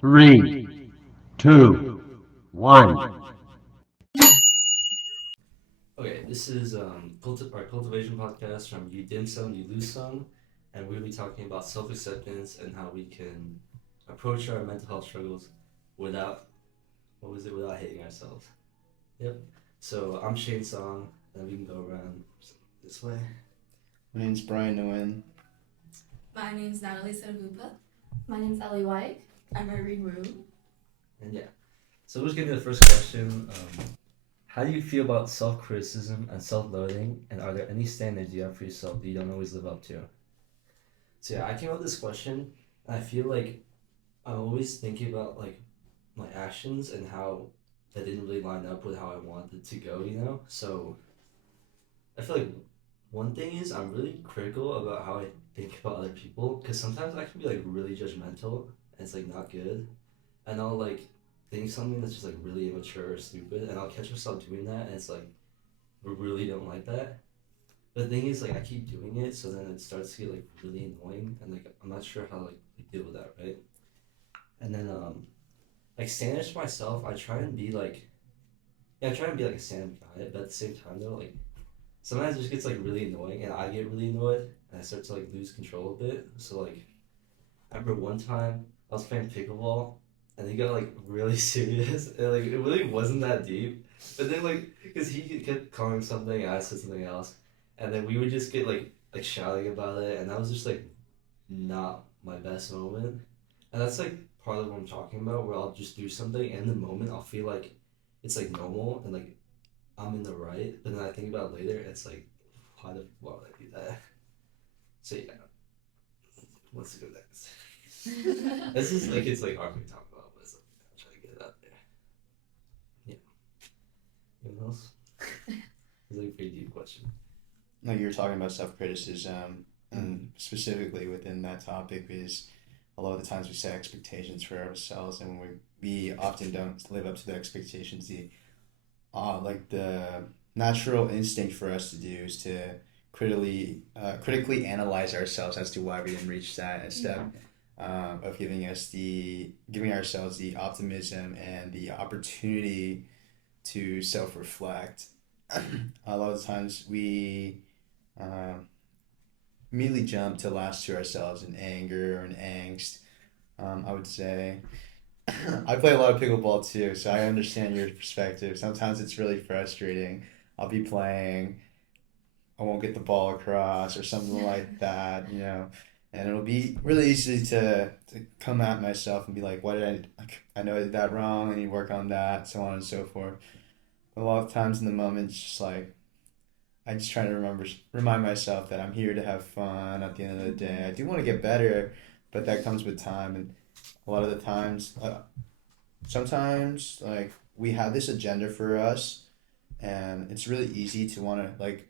Three, two, one. Okay, this is our cultivation podcast from You Dim Some, You Lose Some, and we're gonna be talking about self acceptance and how we can approach our mental health struggles without without hating ourselves. Yep. So I'm Shane Song, and we can go around this way. My name's Bryan Nguyen. My name's Natalie Setthaboupha. My name's Ellie Wike. I'm Eirene Wu. And yeah, so we'll just get into the first question. How do you feel about self criticism and self loathing, and are there any standards you have for yourself that you don't always live up to? So yeah, I came up with this question, and I feel like I'm always thinking about like my actions and how that didn't really line up with how I wanted to go, you know? So I feel like one thing is I'm really critical about how I think about other people because sometimes I can be like really judgmental and it's like not good. And I'll like think something that's just like really immature or stupid and I'll catch myself doing that and it's like I really don't like that. But the thing is like I keep doing it so then it starts to get like really annoying and like I'm not sure how to like deal with that, right? And then like standards for myself, I try and be like I try and be like a stand guy, but at the same time though, like sometimes it just gets like really annoying and I get really annoyed and I start to like lose control a bit. So like I remember one time I was playing pickleball and he got like really serious and like it really wasn't that deep. But then like because he kept calling something and I said something else and then we would just get like shouting about it and that was just like not my best moment. And that's like part of what I'm talking about where I'll just do something and in the moment I'll feel like it's like normal and like I'm in the right, but then I think about it later, it's like, why would I do that? So yeah, let's go next. This is like it's like hard to talk about, but it's like I'm trying to get it out there. Yeah. Anyone else? It's like a pretty deep question. Like you were talking about self-criticism, and specifically within that topic is a lot of the times we set expectations for ourselves, and when we often don't live up to the expectations. Like the natural instinct for us to do is to critically analyze ourselves as to why we didn't reach that instead of giving ourselves the optimism and the opportunity to self-reflect. A lot of times we immediately jump to lash to ourselves in anger and angst. I would say I play a lot of pickleball too, so I understand your perspective. Sometimes it's really frustrating. I'll be playing, I won't get the ball across or something like that, and it'll be really easy to come at myself and be like, "What did I know I did that wrong. I need to work on that," so on and so forth. But a lot of times in the moment, it's just like I just try to remind myself that I'm here to have fun. At the end of the day, I do want to get better, but that comes with time and a lot of the times sometimes like we have this agenda for us and it's really easy to want to like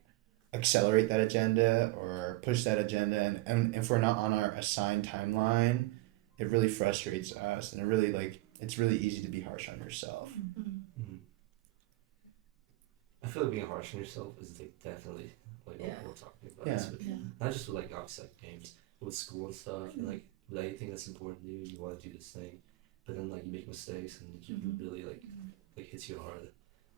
accelerate that agenda or push that agenda and if we're not on our assigned timeline it really frustrates us and it's really easy to be harsh on yourself. Mm-hmm. I feel like being harsh on yourself is like definitely like what we're talking about. Yeah. Not just with like obviously like games, but with school and stuff and like with anything that's important to you, you want to do this thing, but then like you make mistakes and it really like hits you hard.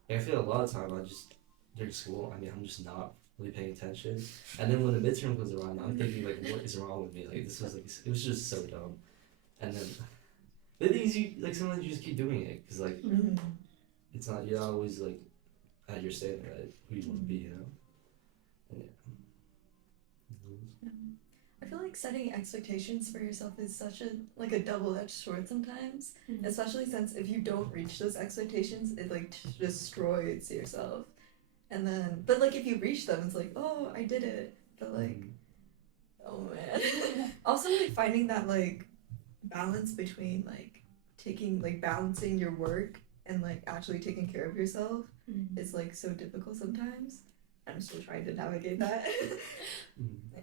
Like, I feel a lot of time I just during school, I mean I'm just not really paying attention, and then when the midterm comes around, I'm thinking like what is wrong with me? Like this was like it was just so dumb, and then the thing is you like sometimes you just keep doing it because like it's not you're not always like at your standard at who you want to be, you know. And yeah. I feel like setting expectations for yourself is such a double-edged sword sometimes, especially since if you don't reach those expectations, it like destroys yourself. And then, but like if you reach them, it's like, oh, I did it. But like, oh man. Also, like finding that like balance between like balancing your work and like actually taking care of yourself is like so difficult sometimes. I'm still trying to navigate that. Yeah.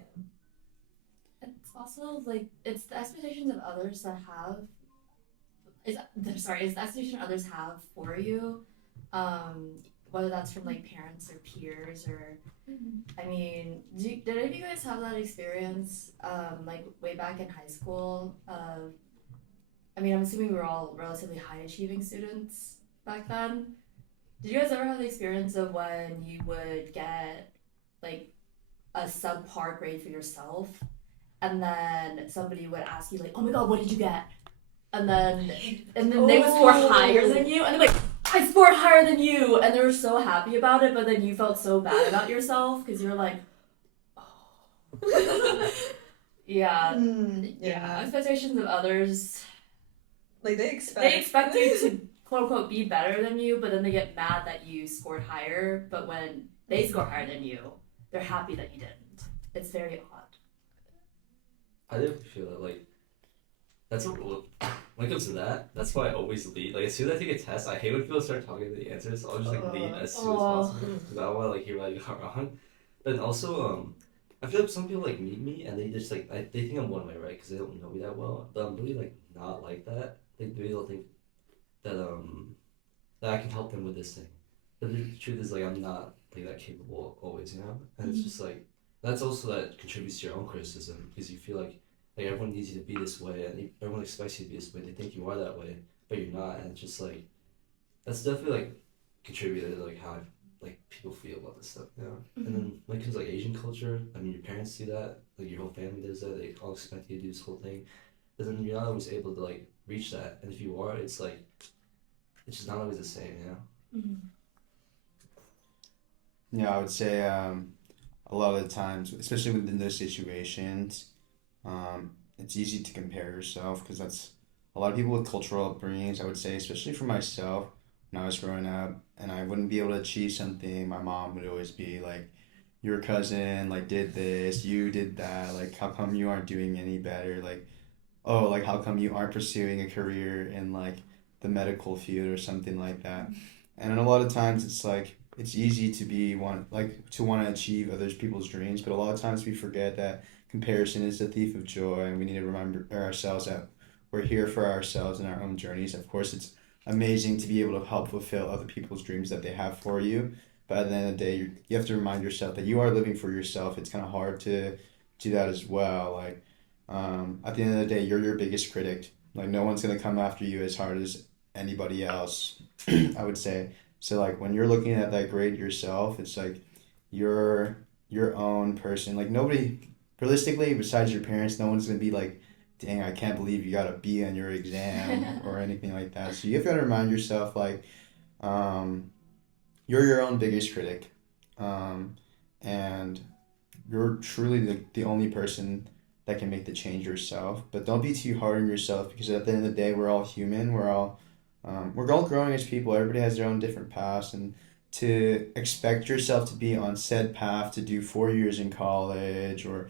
It's also like it's the expectations of others that have it's the expectation others have for you, whether that's from like parents or peers or I mean, did any of you guys have that experience like way back in high school of I mean, I'm assuming we were all relatively high achieving students back then. Did you guys ever have the experience of when you would get like a subpar grade for yourself, and then somebody would ask you like, "Oh my God, what did you get?" And then they would score higher than you, and they're like, "I scored higher than you," and they were so happy about it, but then you felt so bad about yourself because you're like, "Oh." Yeah. Yeah, expectations of others. Like They expect you to quote unquote be better than you, but then they get mad that you scored higher. But when they score higher than you, they're happy that you didn't. It's very odd. I definitely feel that like that's what when it comes to that, that's why I always lead. Like as soon as I take a test, I hate when people start talking the answers, so I'll just like lead as soon as possible because I don't want to like hear what I got wrong. But then also I feel like some people like meet me and they just like they think I'm one way, right? Because they don't know me that well. But I'm really like not like that. They really don't think that that I can help them with this thing. But the truth is like I'm not like that capable always, you know. And it's just like that's also that contributes to your own criticism because you feel like everyone needs you to be this way and everyone expects you to be this way. They think you are that way, but you're not. And it's just like that's definitely like contributed to like how like people feel about this stuff, you know. And then when it comes to like Asian culture, I mean your parents do that, like your whole family does that. They all expect you to do this whole thing, but then you're not always able to like reach that. And if you are, it's like it's just not always the same, you know. Yeah, I would say a lot of the times, especially within those situations, it's easy to compare yourself because that's a lot of people with cultural upbringings. I would say, especially for myself, when I was growing up, and I wouldn't be able to achieve something, my mom would always be like, "Your cousin like did this, you did that. Like, how come you aren't doing any better? Like, oh, like how come you aren't pursuing a career in like the medical field or something like that?" And a lot of times it's like it's easy to be to want to achieve others people's dreams, but a lot of times we forget that comparison is the thief of joy, and we need to remember ourselves that we're here for ourselves and our own journeys. Of course, it's amazing to be able to help fulfill other people's dreams that they have for you, but at the end of the day, you have to remind yourself that you are living for yourself. It's kind of hard to do that as well. Like at the end of the day, you're your biggest critic. Like no one's gonna come after you as hard as anybody else. I would say. So like when you're looking at that grade yourself, it's like you're your own person. Like nobody, realistically, besides your parents, no one's gonna be like, "Dang, I can't believe you got a B on your exam" or anything like that. So you have to remind yourself like, um, you're your own biggest critic, um, and you're truly the only person that can make the change yourself. But don't be too hard on yourself because at the end of the day, we're all human. We're all growing as people. Everybody has their own different paths, and to expect yourself to be on said path to do 4 years in college or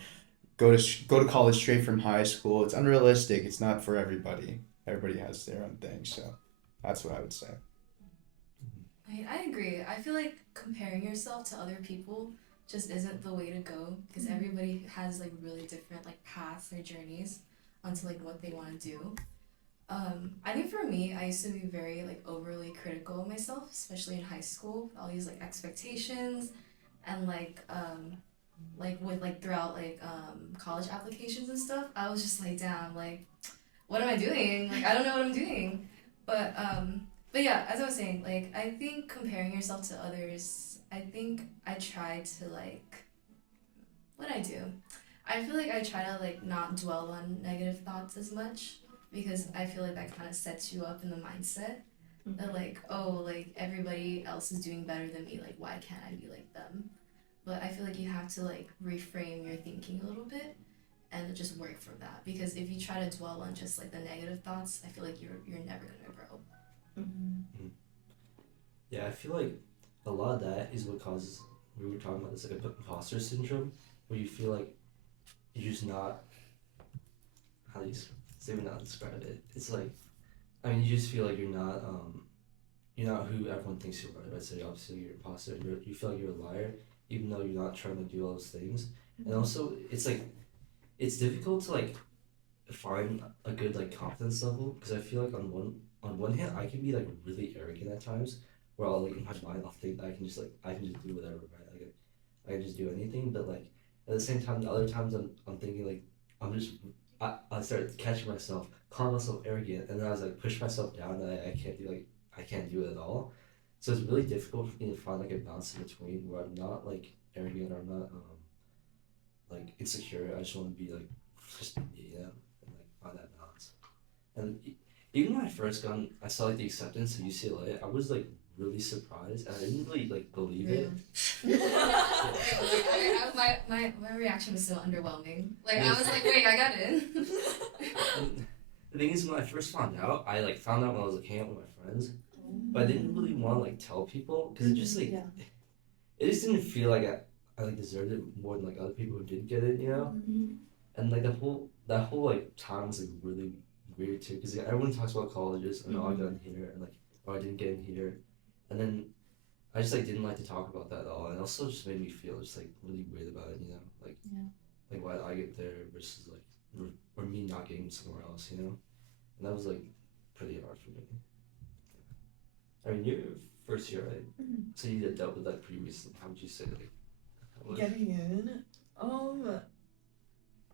go to college straight from high school, it's unrealistic. It's not for everybody. Everybody has their own thing. So that's what I would say. I agree. I feel like comparing yourself to other people just isn't the way to go because everybody has like really different like paths or journeys onto like what they want to do. I think for me, I used to be very like overly critical of myself, especially in high school. All these like expectations and like with like throughout like college applications and stuff. I was just like, damn, like what am I doing? Like I don't know what I'm doing. But yeah, as I was saying, like I think comparing yourself to others, I think I try to like what I do. I feel like I try to like not dwell on negative thoughts as much because I feel like that kind of sets you up in the mindset that like, oh, like everybody else is doing better than me, like why can't I be like them? But I feel like you have to like reframe your thinking a little bit and just work from that because if you try to dwell on just like the negative thoughts, I feel like you're never gonna grow. Yeah, I feel like a lot of that is what causes. We were talking about this like imposter syndrome, where you feel like you're just not. How do you say not describe it? It's like, I mean, you just feel like you're not who everyone thinks you are. Right? So obviously you're an imposter. You feel like you're a liar, even though you're not trying to do all those things. And also, it's like, it's difficult to like find a good like confidence level because I feel like on one hand I can be like really arrogant at times where I'll like in my mind I'll think I can just do whatever, right? Like I can just do anything, but like at the same time the other times I'm thinking like I'm just I started catching myself, calling myself arrogant, and then I was like push myself down that I can't do it at all. So it's really difficult for me to find like a balance in between where I'm not like arrogant or I'm not like insecure. I just want to be like just be me, and like find that balance. And even when I first got, I saw like the acceptance at UCLA. I was like really surprised, and I didn't really like believe it. My reaction was so underwhelming. Like I was like, wait, I got in. And the thing is, when I first found out, I like found out when I was like hanging out with my friends, but I didn't really want to like tell people because it just like it just didn't feel like I like deserved it more than like other people who didn't get it, you know. And like that whole like time was like really weird too because like, everyone talks about colleges and oh I got in here and like oh I didn't get in here, and then I just like didn't like to talk about that at all, and it also just made me feel just like really weird about it, you know, like why did I get there versus like or me not getting somewhere else, you know, and that was like pretty hard for me. I mean, your first year, right? So you had dealt with that pretty recently. How would you say like? Getting in,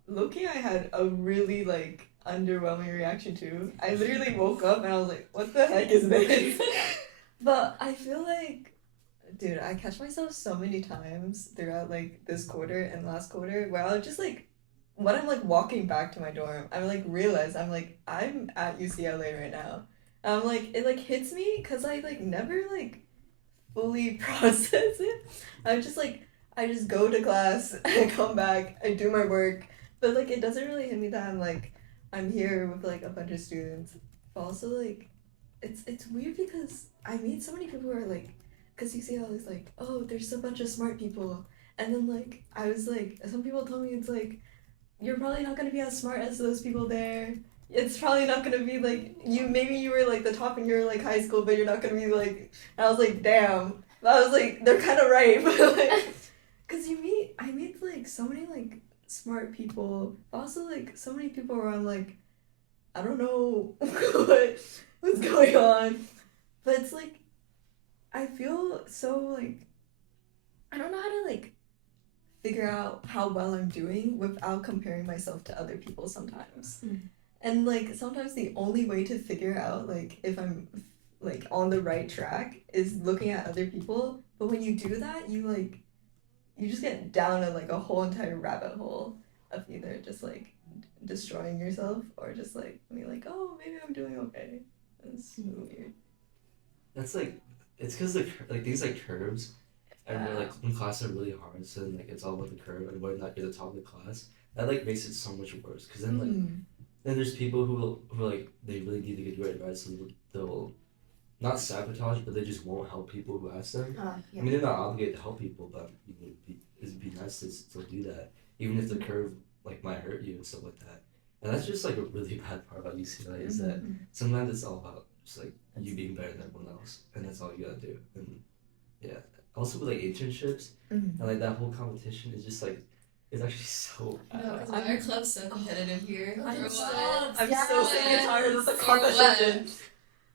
low-key, I had a really like underwhelming reaction too. I literally woke up and I was like, "What the heck is this?" But I feel like, dude, I catch myself so many times throughout like this quarter and last quarter where I'll just like, when I'm like walking back to my dorm, I like realize I'm at UCLA right now. And I'm like, it like hits me because I like never like fully process it. I'm just like. I just go to class, I come back, I do my work, but like it doesn't really hit me that I'm here with like a bunch of students. But also like it's weird because I meet so many people who are like, because you see all these like, oh, there's a bunch of smart people, and then like I was like, some people told me it's like, you're probably not gonna be as smart as those people there. It's probably not gonna be like maybe you were like the top in your like high school, but you're not gonna be like. And I was like, damn. But I was like, they're kind of right, but like. Cause I meet like so many like smart people, also like so many people where I'm like, I don't know what's going on, but it's like, I feel so like, I don't know how to like figure out how well I'm doing without comparing myself to other people sometimes, and like sometimes the only way to figure out like if I'm like on the right track is looking at other people, but when you do that, you just get down in like a whole entire rabbit hole of either just like destroying yourself or just like being like, oh, maybe I'm doing okay. It's so weird. That's like it's because like things like curves, and we're like when classes are really hard, so then like it's all about the curve, and we're not at the top of the class. That like makes it so much worse because then like then there's people who like they really need to get good advice, so they'll not sabotage, but they just won't help people who ask them. I mean, they're not obligated to help people, but it'd be nice to still do that, even if the curve like might hurt you and stuff like that. And that's just like a really bad part about UCLA is that sometimes it's all about just like you being better than everyone else, and that's all you gotta do. And yeah, also with like internships and like that whole competition is just like it's actually so bad. No, because our club's so competitive here. I'm so sick and tired of the competition.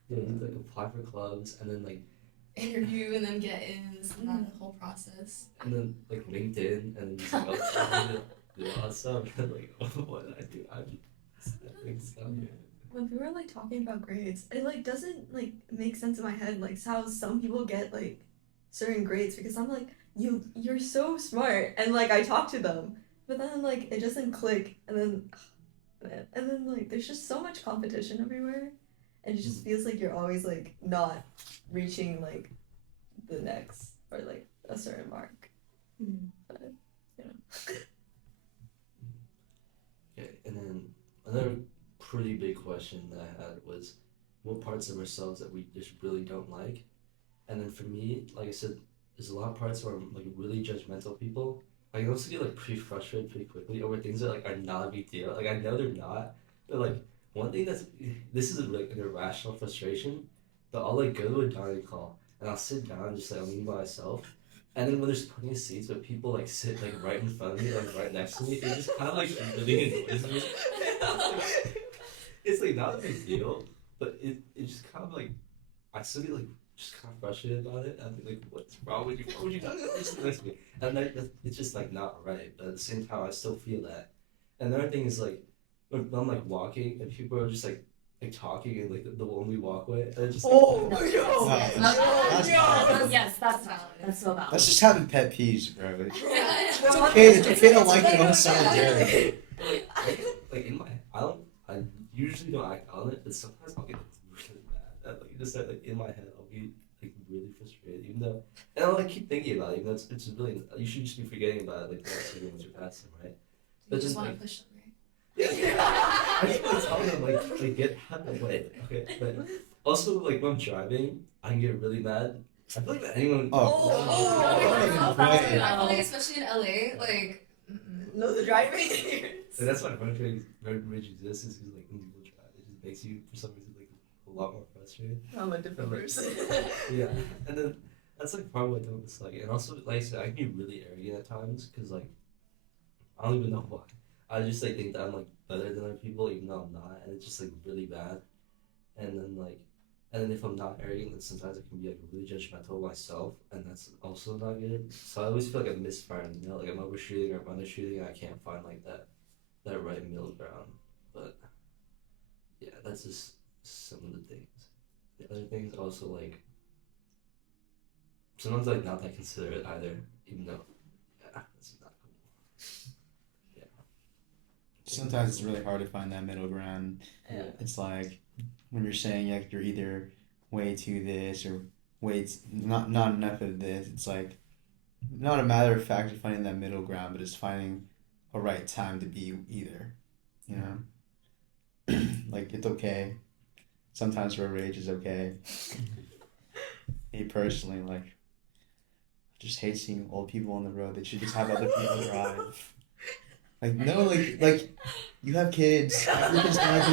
Yeah, you like apply for clubs and then like interview and then get in and that whole process. And then like LinkedIn and then just like do all that stuff. And like what did I do? When people are like talking about grades, it like doesn't like make sense in my head like how some people get like certain grades because I'm like you're so smart and like I talk to them, but then like it doesn't click and then like there's just so much competition everywhere. And it just feels like you're always like not reaching like the next or like a certain mark. But you know. Okay, and then another pretty big question that I had was what parts of ourselves that we just really don't like. And then for me, like I said, there's a lot of parts where I'm like really judgmental people. I can also get like pretty frustrated pretty quickly over things that like are not a big deal. Like I know they're not, but like one thing this is like an irrational frustration, but I'll like go to a dining hall and I'll sit down just like I'm eating by myself, and then when there's plenty of seats but people like sit like right in front of me, like right next to me, it just kind of like really annoys me. It's like not a big deal, but it just kind of like I still get like just kind of frustrated about it. I'm like, what's wrong with you? Why would you not sit next to me? And it's just like not right, but at the same time I still feel that. And another thing is like when I'm like walking and people are just like talking in like the only walkway, and it's just Oh, No, yo. yes, that's valid. That's so valid. That's just having pet peeves, bro. It's Well, okay. It's okay to like your own solidarity. like in my I usually don't act on it, but sometimes I'll get really mad. Like just like in my head, I'll be like really frustrated, even though, and I'll like keep thinking about it. Even though it's really, you should just be forgetting about it like the next few minutes you're passing, right? You But just then, want like, to push them, right? I just want to tell them like get out of the way. Okay, but also like when I'm driving, I can get really mad. I feel like that anyone. I Right. feel like especially in LA, like. No, the driving. Like, that's why road rage exists, is because like when people drive, it just makes you for some reason like a lot more frustrated. I'm a different person. Yeah, and then that's like part of what I don't dislike it. And also, like I said, I can be really arrogant at times because like I don't even know why. I just like think that I'm like better than other people, even though I'm not, and it's just like really bad. And then if I'm not arrogant, then sometimes I can be like really judgmental of myself, and that's also not good. So I always feel like I'm misfiring, you know, like I'm overshooting or I'm undershooting, and I can't find like that right middle ground. But yeah, that's just some of the things. The other things also like sometimes like not that considerate either, even though that's not cool. Yeah. Sometimes it's really hard to find that middle ground. Yeah. It's like when you're saying like you're either way too this or not enough of this. It's like not a matter of fact of finding that middle ground, but it's finding a right time to be either. You know, like it's okay. Sometimes road rage is okay. Me personally, like, I just hate seeing old people on the road. They should just have other people drive. Like no, like you have kids. Everything's not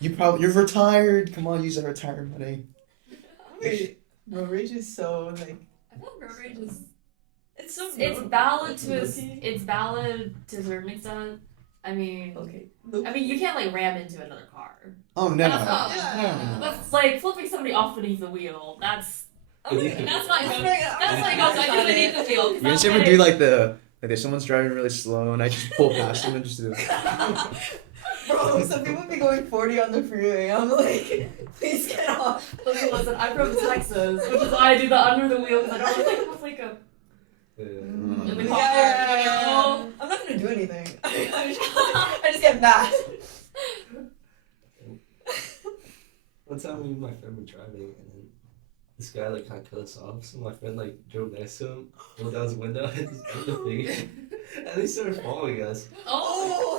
you. You're retired. Come on, use that retirement money. Wait, road rage is so like. I feel like road rage is It's so. it's road- valid it's to low-key. it's valid to a certain extent. I mean, Okay. I mean, you can't like ram into another car. Oh no. That's No. That's like flipping somebody off beneath the wheel. That's I'm not gonna- that's not I'm good. not gonna- That's like I'm outside not beneath gonna- the wheel. 'Cause You guys that's ever like- do like if someone's driving really slow and I just pull past them and just do Bro, some people be going 40 on the freeway. I'm like, please get off. Listen, I'm from Texas, which is why I do the under the wheel because I don't want to have like a Yeah. in the Mm. car. Yeah. You know? I'm not gonna do anything. I just get mad. One time me and my friend were driving, and then this guy like kind of cut us off. So my friend like drove next to him, rolled down his window, and just did the thing, and they started following us. Oh!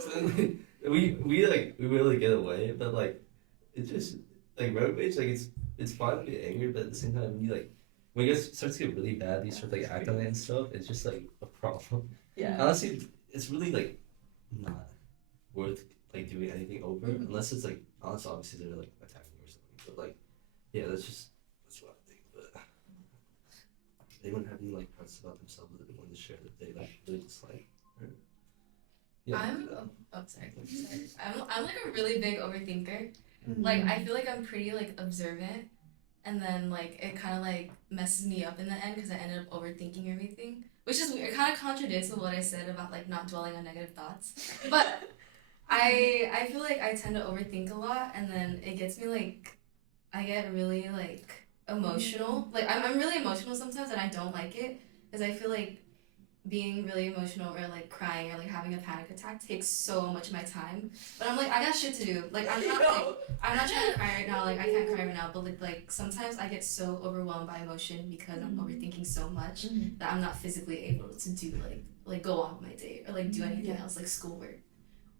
So then we really get away, but like it just like road rage, like it's fine to be angry, but at the same time when it starts to get really bad, you start like acting on it and stuff. It's just like a problem. Yeah. Honestly, it's really like not worth like doing anything over unless it's like honestly, obviously they're like attacking you or something. But like, yeah, that's what I think. But they wouldn't have any like parts about themselves that they wanted to share that they like really dislike. Or, yeah. Sorry. I'm like a really big overthinker. Like I feel like I'm pretty like observant, and then like it kind of like messes me up in the end because I ended up overthinking everything, which is weird. It kind of contradicts with what I said about like not dwelling on negative thoughts. But I feel like I tend to overthink a lot, and then it gets me like I get really like emotional. Like I'm really emotional sometimes, and I don't like it because I feel like being really emotional or like crying or like having a panic attack takes so much of my time. But I'm like I got shit to do. Like I'm not trying to cry right now. Like I can't cry right now. But like sometimes I get so overwhelmed by emotion because I'm overthinking so much that I'm not physically able to do like go on with my day or like do anything else like schoolwork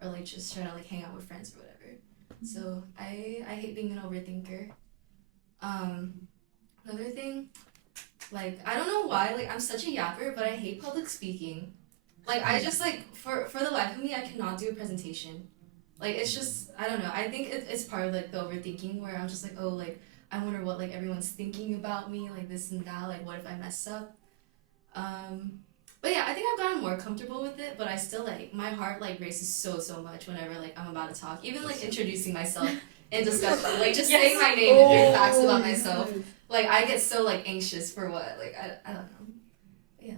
or like just try to like hang out with friends or whatever. So I hate being an overthinker. Another thing. Like, I don't know why, like, I'm such a yapper, but I hate public speaking. Like, I just, like, for the life of me, I cannot do a presentation. Like, it's just, I don't know, I think it's part of, like, the overthinking, where I'm just like, oh, like, I wonder what, like, everyone's thinking about me, like, this and that, like, what if I mess up? But yeah, I think I've gotten more comfortable with it, but I still, like, my heart, like, races so much whenever, like, I'm about to talk. Even, like, introducing myself in discussion, like, just saying my name and hearing facts about myself. Like, I get so, like, anxious for what? Like, I don't know. But yeah.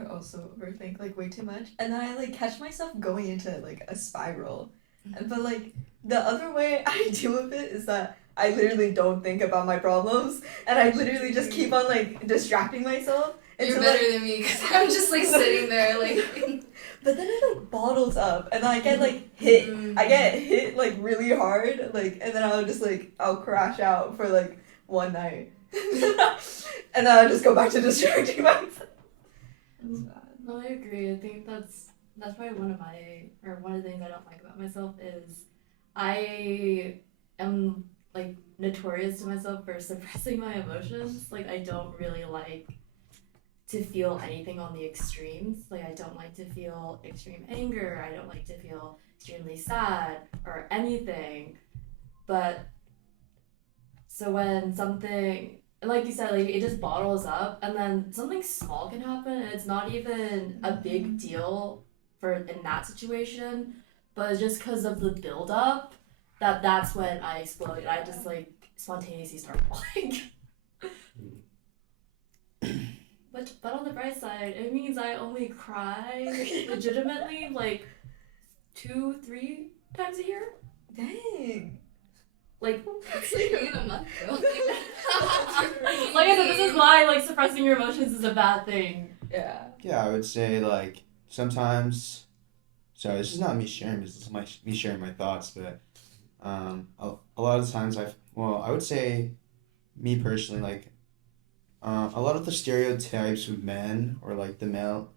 I also overthink like way too much, and then I like catch myself going into like a spiral. But like the other way I deal with it is that I literally don't think about my problems, and I literally just keep on like distracting myself. You're until, better like, than me because I'm just like sitting there like. But then it like bottles up, and then I get like hit. Mm. I get hit like really hard, like, and then I'll crash out for like one night, and then I'll just go back to distracting myself. It's bad. No, I agree. I think that's probably one of the things I don't like about myself is I am like notorious to myself for suppressing my emotions. Like I don't really like to feel anything on the extremes. Like I don't like to feel extreme anger. I don't like to feel extremely sad or anything. But so when something, like you said, like it just bottles up, and then something small can happen, and it's not even a big deal for in that situation, but it's just because of the buildup that's when I explode. I just like spontaneously start falling. But on the bright side, it means I only cry legitimately like 2-3 times a year. Dang. Like It's like in a month though. like I said, this is why like suppressing your emotions is a bad thing. Yeah. Yeah, I would say like sometimes. Sorry, this is not me sharing. This is me sharing my thoughts. But a lot of the times I would say me personally like a lot of the stereotypes with men or like the male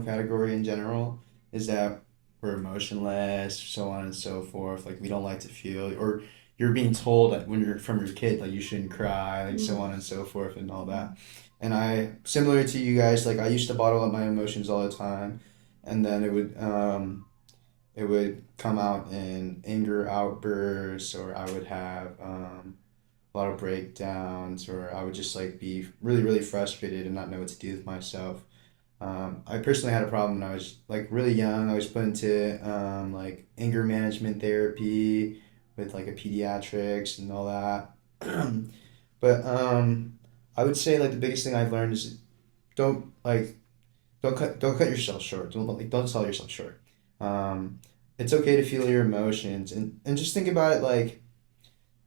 category in general is that we're emotionless, so on and so forth. Like we don't like to feel, or you're being told that when you're from your kid, like you shouldn't cry, like so on and so forth, and all that. And I, similar to you guys, like I used to bottle up my emotions all the time, and then it would come out in anger outbursts, or I would have a lot of breakdowns, or I would just like be really, really frustrated and not know what to do with myself. I personally had a problem when I was like really young. I was put into like anger management therapy with like a pediatrics and all that. But I would say like the biggest thing I've learned is don't like don't cut yourself short. Don't sell yourself short. It's okay to feel your emotions, and just think about it like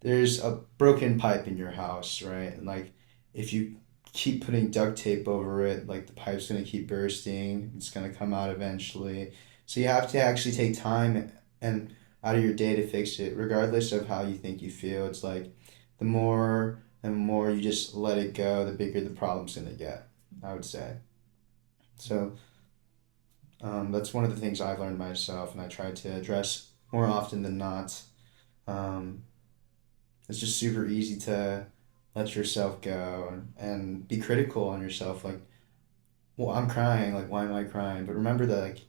there's a broken pipe in your house, right? And like if you keep putting duct tape over it, like the pipe's gonna keep bursting. It's gonna come out eventually. So you have to actually take time and out of your day to fix it, regardless of how you think you feel. It's like the more and more you just let it go, the bigger the problem's gonna get, I would say. So that's one of the things I've learned myself, and I try to address more often than not. Um, it's just super easy to let yourself go and be critical on yourself. Like, well, I'm crying. Like, why am I crying? But remember that like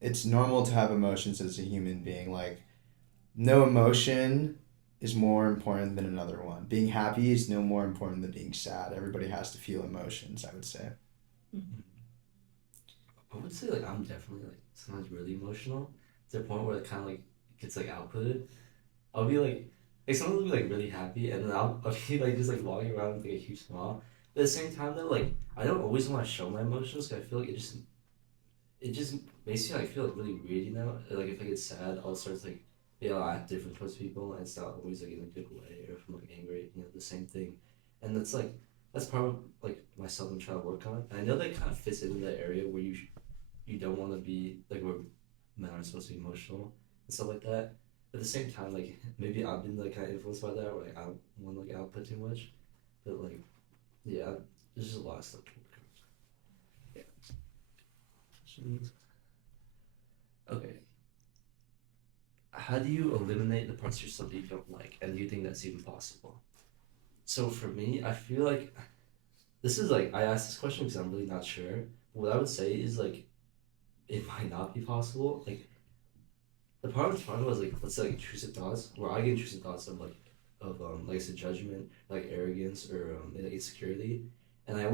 it's normal to have emotions as a human being. Like, no emotion is more important than another one. Being happy is no more important than being sad. Everybody has to feel emotions, I would say. I would say like I'm definitely like sometimes really emotional to the point where it kind of like gets like outputted. I'll be like sometimes I'll be like really happy, and then I'll be like just like walking around with like a huge smile. But at the same time though, like I don't always want to show my emotions because I feel like it just makes me like feel like really weird, you know. Like if I get sad, I'll start to like I'll act different towards people, and it's not always like in a good way. Or if I'm like angry, the same thing, and that's part of like myself I'm trying to work on. And I know that kind of fits into that area where you don't want to be like where men aren't supposed to be emotional and stuff like that. At the same time, like maybe I've been like kind of influenced by that, or like I don't want to like output too much, but like yeah, there's just a lot of stuff to work on. Yeah. Okay. How do you eliminate the parts of yourself that you don't like, and do you think that's even possible? So for me, I feel like this is like I asked this question because I'm really not sure. What I would say is like it might not be possible. Like the part I'm talking about is like let's say like intrusive thoughts, where I get intrusive thoughts of like I said judgment, like arrogance or like insecurity, and I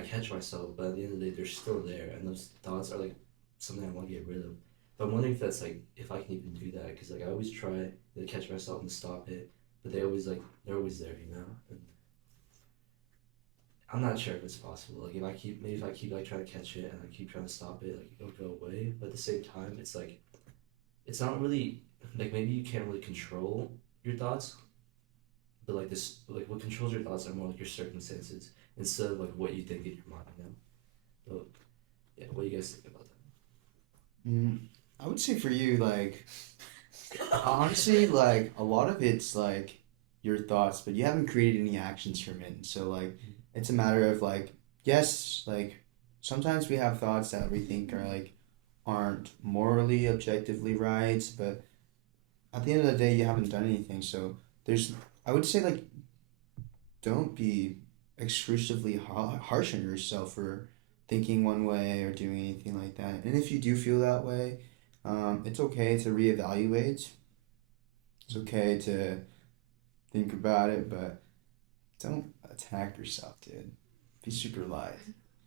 catch myself, but at the end of the day they're still there, and those thoughts are like something I want to get rid of. But I'm wondering if that's like if I can even do that, because like I always try to catch myself and stop it, but they're always there, you know. I'm not sure if it's possible. Like if I keep like trying to catch it and I keep trying to stop it, like it'll go away. But at the same time, it's like it's not really like maybe you can't really control your thoughts, but like this like what controls your thoughts are more like your circumstances instead of like what you think in your mind. You know. But yeah, what do you guys think about I would say for you, like, honestly, like, a lot of it's like your thoughts, but you haven't created any actions from it. So, like, it's a matter of, like, yes, like, sometimes we have thoughts that we think are, like, aren't morally, objectively right, but at the end of the day, you haven't done anything. So, I would say, like, don't be exclusively harsh on yourself for thinking one way or doing anything like that. And if you do feel that way, it's okay to reevaluate. It's okay to think about it, but don't attack yourself, dude. Be super light.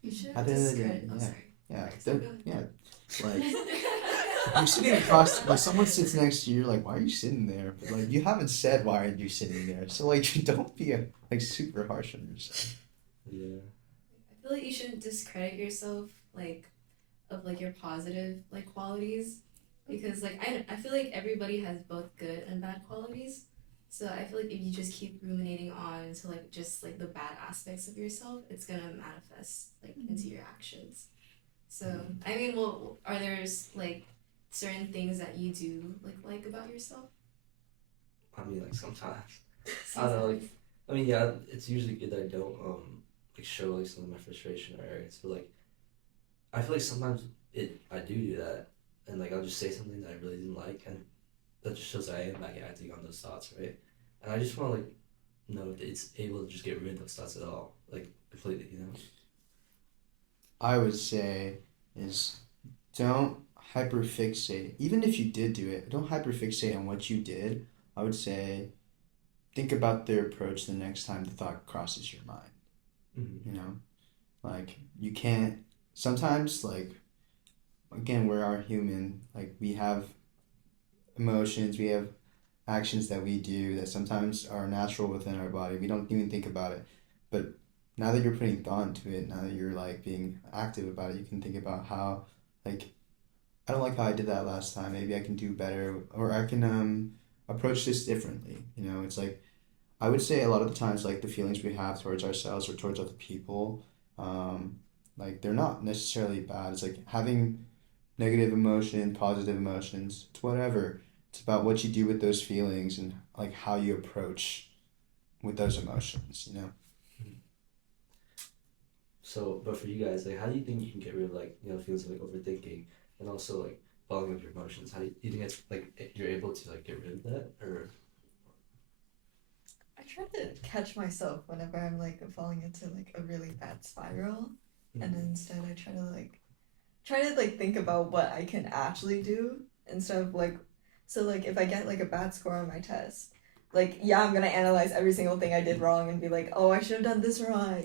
You should At the end of the day, discredit. Oh, yeah, sorry. yeah, Sorry, don't, go yeah. Like you're sitting across, like someone sits next to you, you're like, why are you sitting there? But like you haven't said why are you sitting there, so like don't be like super harsh on yourself. that? Yeah. I feel like you shouldn't discredit yourself, like, of like your positive like qualities, because like I feel like everybody has both good and bad qualities. So I feel like if you just keep ruminating on to like just like the bad aspects of yourself, it's gonna manifest like into your actions. So I mean, well, are there like certain things that you do like about yourself? I mean, like sometimes. I don't know, like, I mean, yeah, it's usually good that I don't like show like some of my frustration or arrogance, but like I feel like sometimes I do that, and like I'll just say something that I really didn't like, and that just shows that I am like acting on those thoughts, right? And I just want to like know if it's able to just get rid of those thoughts at all, like completely, you know? I would say is don't hyperfixate. Even if you did do it, don't hyperfixate on what you did. I would say think about the approach the next time the thought crosses your mind. Mm-hmm. You know, like you can't. Sometimes, like again, we are human. Like we have emotions, we have actions that we do that sometimes are natural within our body. We don't even think about it, but now that you're putting thought into it, now that you're like being active about it, you can think about how like I don't like how I did that last time. Maybe I can do better, or I can approach this differently. You know, it's like I would say a lot of the times, like the feelings we have towards ourselves or towards other people, um, like they're not necessarily bad. It's like having negative emotion, positive emotions. It's whatever. It's about what you do with those feelings and like how you approach with those emotions. You know. So, but for you guys, like, how do you think you can get rid of like feelings of like overthinking and also like bottling up your emotions? How do you think it's like you're able to like get rid of that or? I try to catch myself whenever I'm like falling into like a really bad spiral, and then instead I try to like think about what I can actually do instead of like so like if I get like a bad score on my test, like yeah, I'm gonna analyze every single thing I did wrong and be like, oh, I should have done this wrong.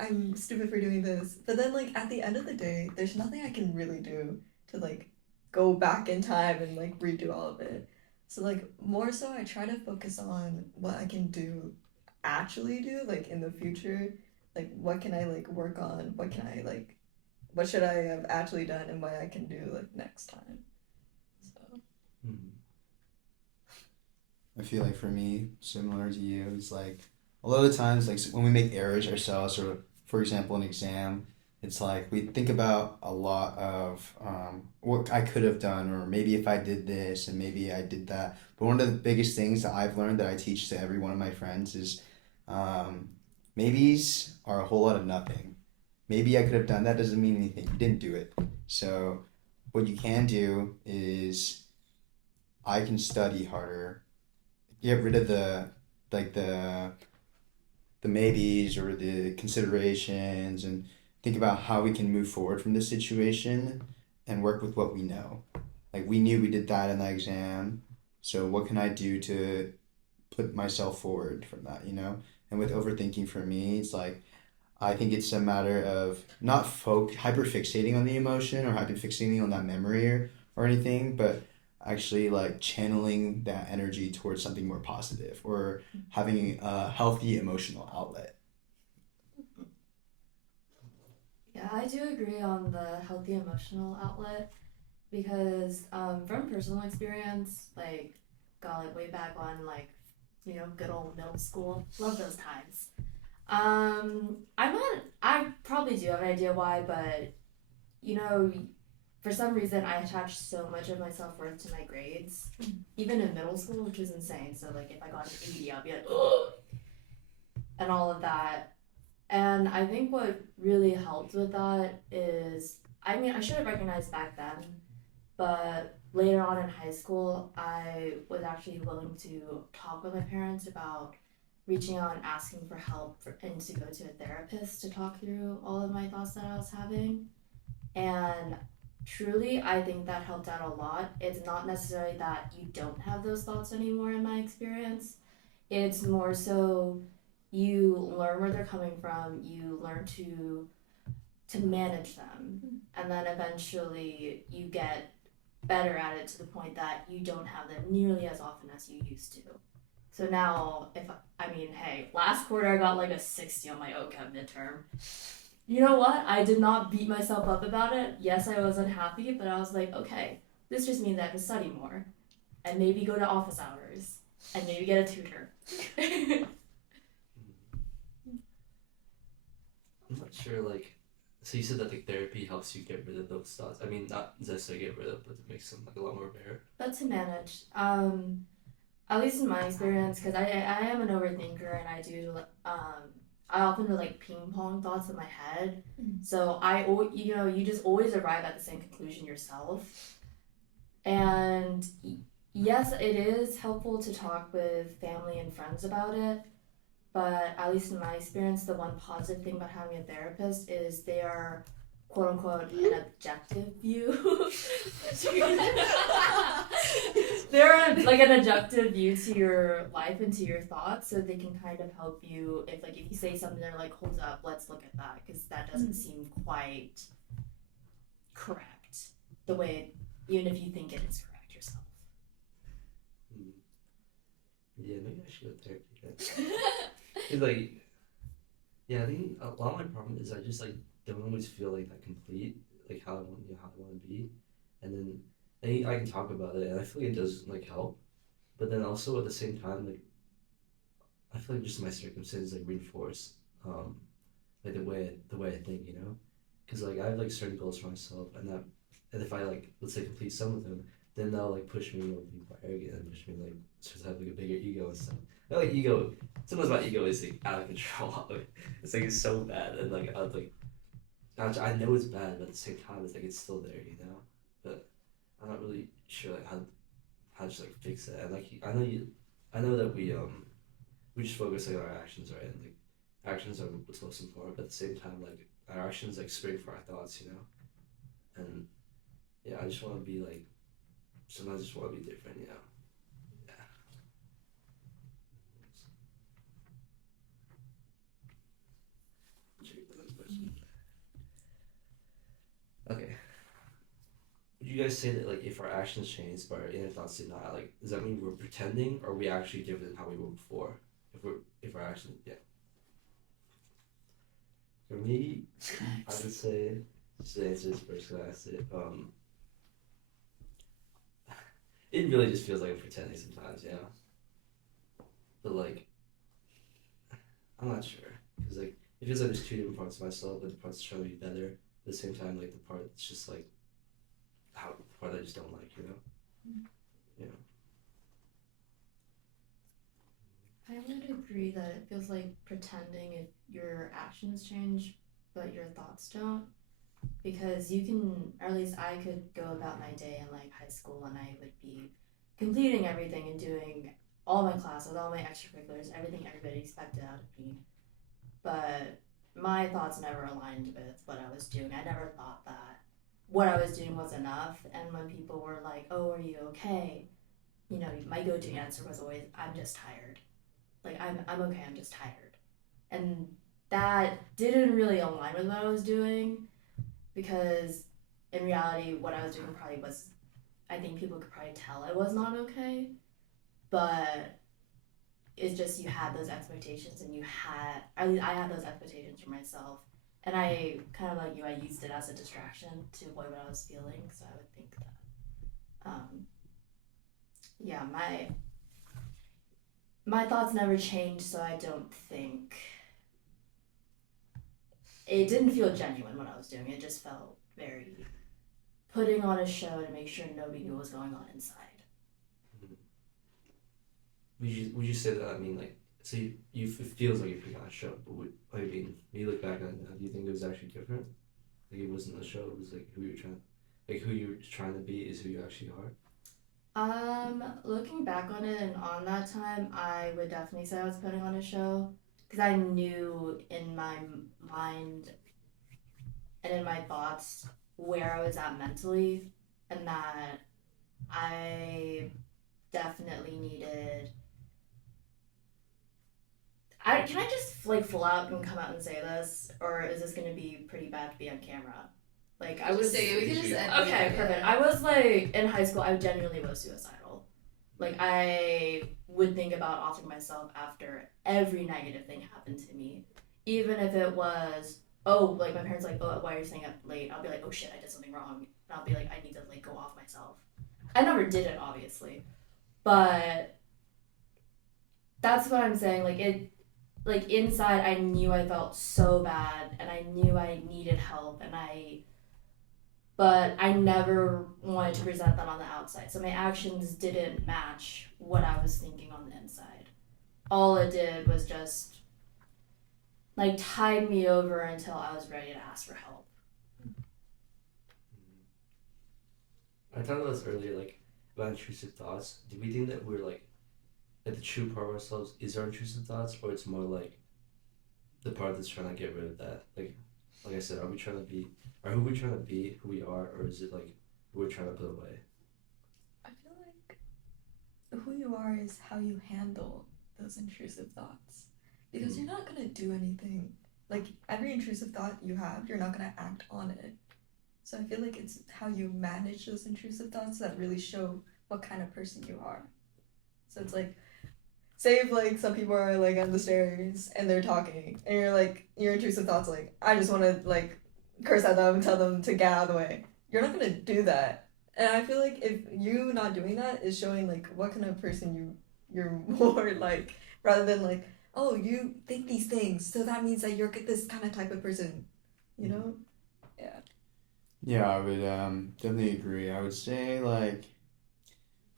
I'm stupid for doing this. But then like at the end of the day, there's nothing I can really do to like go back in time and like redo all of it. So like more so I try to focus on what I can do actually do like in the future. Like what can I like work on? What should I have actually done and what I can do like next time. So Mm-hmm. I feel like for me, similar to you, it's like a lot of the times, like when we make errors ourselves, or for example, an exam, it's like we think about a lot of what I could have done, or maybe if I did this and maybe I did that. But one of the biggest things that I've learned that I teach to every one of my friends is maybes are a whole lot of nothing. Maybe I could have done that doesn't mean anything. You didn't do it. So what you can do is I can study harder, get rid of like the maybes or the considerations, and think about how we can move forward from this situation and work with what we know. Like we knew we did that in the exam, so what can I do to put myself forward from that, you know? And with overthinking for me, it's like I think it's a matter of not hyperfixating on the emotion or hyperfixating on that memory or anything, but actually like channeling that energy towards something more positive or having a healthy emotional outlet. Yeah, I do agree on the healthy emotional outlet because from personal experience, like, God, like way back when, like, good old middle school, love those times. I probably do have an idea why, but you know, for some reason, I attached so much of my self worth to my grades, even in middle school, which was insane. So, like, if I got an 80, I'd be like, ugh, and all of that. And I think what really helped with that is, I mean, I should have recognized back then, but later on in high school, I was actually willing to talk with my parents about reaching out and asking for help and to go to a therapist to talk through all of my thoughts that I was having. And truly, I think that helped out a lot. It's not necessarily that you don't have those thoughts anymore, in my experience. It's more so you learn where they're coming from, you learn to manage them, and then eventually you get better at it to the point that you don't have them nearly as often as you used to. So now, hey, last quarter I got like a 60 on my OCAP midterm. You know what? I did not beat myself up about it. Yes, I was unhappy, but I was like, okay, this just means I have to study more and maybe go to office hours and maybe get a tutor. I'm not sure, like, so you said that like therapy helps you get rid of those thoughts. I mean, not necessarily get rid of, but it makes them like a lot more rare. But to manage, at least in my experience, because I am an overthinker and I do, I often do like ping pong thoughts in my head. So you just always arrive at the same conclusion yourself. And yes, it is helpful to talk with family and friends about it. But at least in my experience, the one positive thing about having a therapist is they are, quote unquote, an objective view. They're like an objective view to your life and to your thoughts, so they can kind of help you if you say something, they're like, hold up, let's look at that, because that doesn't seem quite correct the way, even if you think it is correct yourself. Yeah, maybe I should go to therapy then. It's like, yeah, I think a lot of my problem is I just like don't always feel like that complete, like how I want, how I want to be, and then I can talk about it, and I feel like it does like help, but then also at the same time, like I feel like just my circumstances like reinforce, like the way I think, because like I have like certain goals for myself, and if I like let's say complete some of them, then they'll like push me or be more arrogant and push me like to have like a bigger ego and stuff. I feel like ego, sometimes my ego is like out of control. It's like it's so bad, and like I know it's bad, but at the same time it's like it's still there, But I'm not really sure like how to just like fix it. And like I know that we just focus like on our actions, right? And like actions are what's most important, but at the same time like our actions like spring for our thoughts, And yeah, I just want to be like sometimes I just want to be different, Yeah. Okay. Would you guys say that like if our actions change but our inner thoughts did not, like does that mean we're pretending or are we actually different than how we were before? If our actions, yeah. For me, I would say just to answer this first because I asked it. It really just feels like I'm pretending sometimes, But like, I'm not sure because like it feels like there's two different parts of myself, like the parts trying to be better, at the same time like the part that's just like how the part I just don't like, Yeah. I would agree that it feels like pretending if your actions change, but your thoughts don't. Because you can, or at least I could go about my day in like high school and I would be completing everything and doing all my classes, all my extracurriculars, everything everybody expected out of me. But my thoughts never aligned with what I was doing. I never thought that what I was doing was enough. And when people were like, oh, are you okay? My go-to answer was always, I'm just tired. Like, I'm okay, I'm just tired. And that didn't really align with what I was doing because in reality, what I was doing probably was, I think people could probably tell I was not okay. But it's just you had those expectations and at least I had those expectations for myself. And I kind of like you, I used it as a distraction to avoid what I was feeling. So I would think that, yeah, my thoughts never changed. So I don't think it didn't feel genuine when I was doing it. It just felt very putting on a show to make sure nobody knew what was going on inside. Would you say that? I mean, like, so it feels like you're putting on a show, but I mean, when you look back on it now, do you think it was actually different? Like, it wasn't a show. It was like who you're trying to be is who you actually are. Looking back on it and on that time, I would definitely say I was putting on a show because I knew in my mind and in my thoughts where I was at mentally, and that I definitely needed. Can I just like full out and come out and say this, or is this gonna be pretty bad to be on camera? Like I was. Say it. We can just end Okay, it. perfect. I was like in high school. I genuinely was suicidal. Like I would think about offing myself after every negative thing happened to me, even if it was like my parents like why are you staying up late? I'll be like, oh shit, I did something wrong, and I'll be like, I need to like go off myself. I never did it, obviously, but that's what I'm saying. Like it. Like inside, I knew I felt so bad, and I knew I needed help, but I never wanted to present that on the outside. So my actions didn't match what I was thinking on the inside. All it did was just like tide me over until I was ready to ask for help. I talked about this earlier, like about intrusive thoughts. Do we think that we're like the true part of ourselves is our intrusive thoughts, or it's more like the part that's trying to get rid of that? Like I said, are we trying to be, or who we trying to be, who we are, or is it like who we're trying to put away? I feel like who you are is how you handle those intrusive thoughts. Because you're not gonna do anything. Like every intrusive thought you have, you're not gonna act on it. So I feel like it's how you manage those intrusive thoughts that really show what kind of person you are. So it's like, say if like some people are like on the stairs and they're talking and you're like your intrusive thoughts like I just want to like curse at them and tell them to get out of the way. You're not gonna do that. And I feel like if you not doing that is showing like what kind of person you're more like, rather than like, oh, you think these things, so that means that you're this kind of type of person, you know? Yeah. Yeah, I would definitely agree. I would say like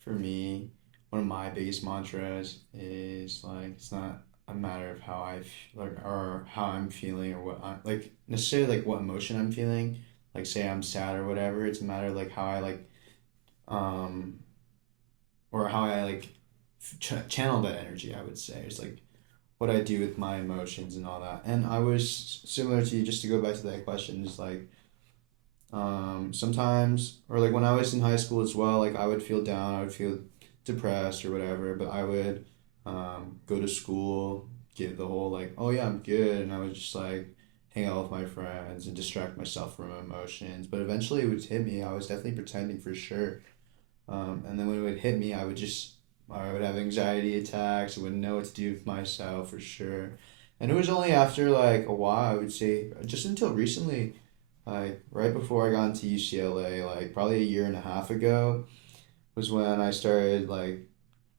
for me, one of my biggest mantras is like it's not a matter of how like or how I'm feeling or what I like necessarily like what emotion I'm feeling. Like say I'm sad or whatever. It's a matter of like how I like um or how I like channel that energy. I would say it's like what I do with my emotions and all that. And I was similar to you. Just to go back to that question is like sometimes or like when I was in high school as well. Like I would feel down. I would feel depressed or whatever, but I would go to school, give the whole like, oh yeah, I'm good, and I would just like hang out with my friends and distract myself from emotions. But eventually it would hit me. I was definitely pretending for sure. And then when it would hit me, I would have anxiety attacks. I wouldn't know what to do with myself for sure. And it was only after like a while, I would say, just until recently, like right before I got into UCLA, like probably a year and a half ago, was when I started like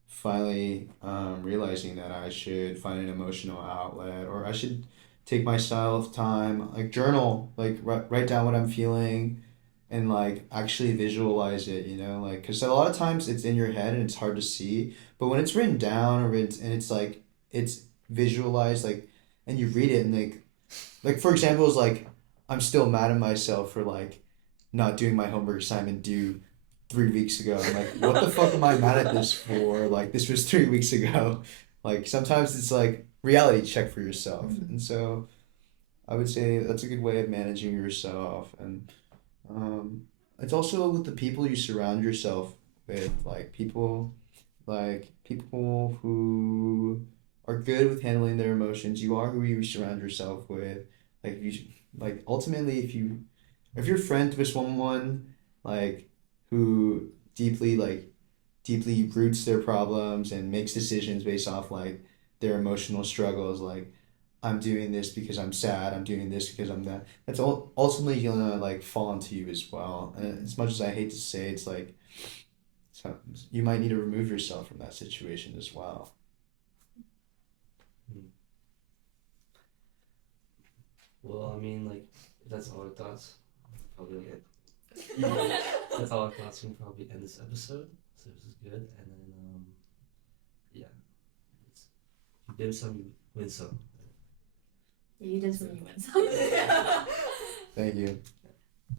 finally realizing that I should find an emotional outlet or I should take myself time, like journal, like write down what I'm feeling and like actually visualize it, like because a lot of times it's in your head and it's hard to see, but when it's written down or it's like it's visualized, like, and you read it and like for example, it's like I'm still mad at myself for like not doing my homework assignment due 3 weeks ago. I'm like, what the fuck am I mad at this for? Like, this was 3 weeks ago. Like, sometimes it's like reality check for yourself. Mm-hmm. And so I would say that's a good way of managing yourself. And it's also with the people you surround yourself with, like people who are good with handling their emotions. You are who you surround yourself with. Like, like ultimately, if you're friends with someone, like, who deeply roots their problems and makes decisions based off like their emotional struggles, like I'm doing this because I'm sad. I'm doing this because I'm that. That's ultimately gonna like fall onto you as well. And as much as I hate to say, it's like so you might need to remove yourself from that situation as well. Well, I mean, like, if that's all our thoughts, probably it. That's all our thoughts. We can probably end this episode. So this is good. And then, yeah. It's, you did some, you win some. You did some, you win some. Thank you.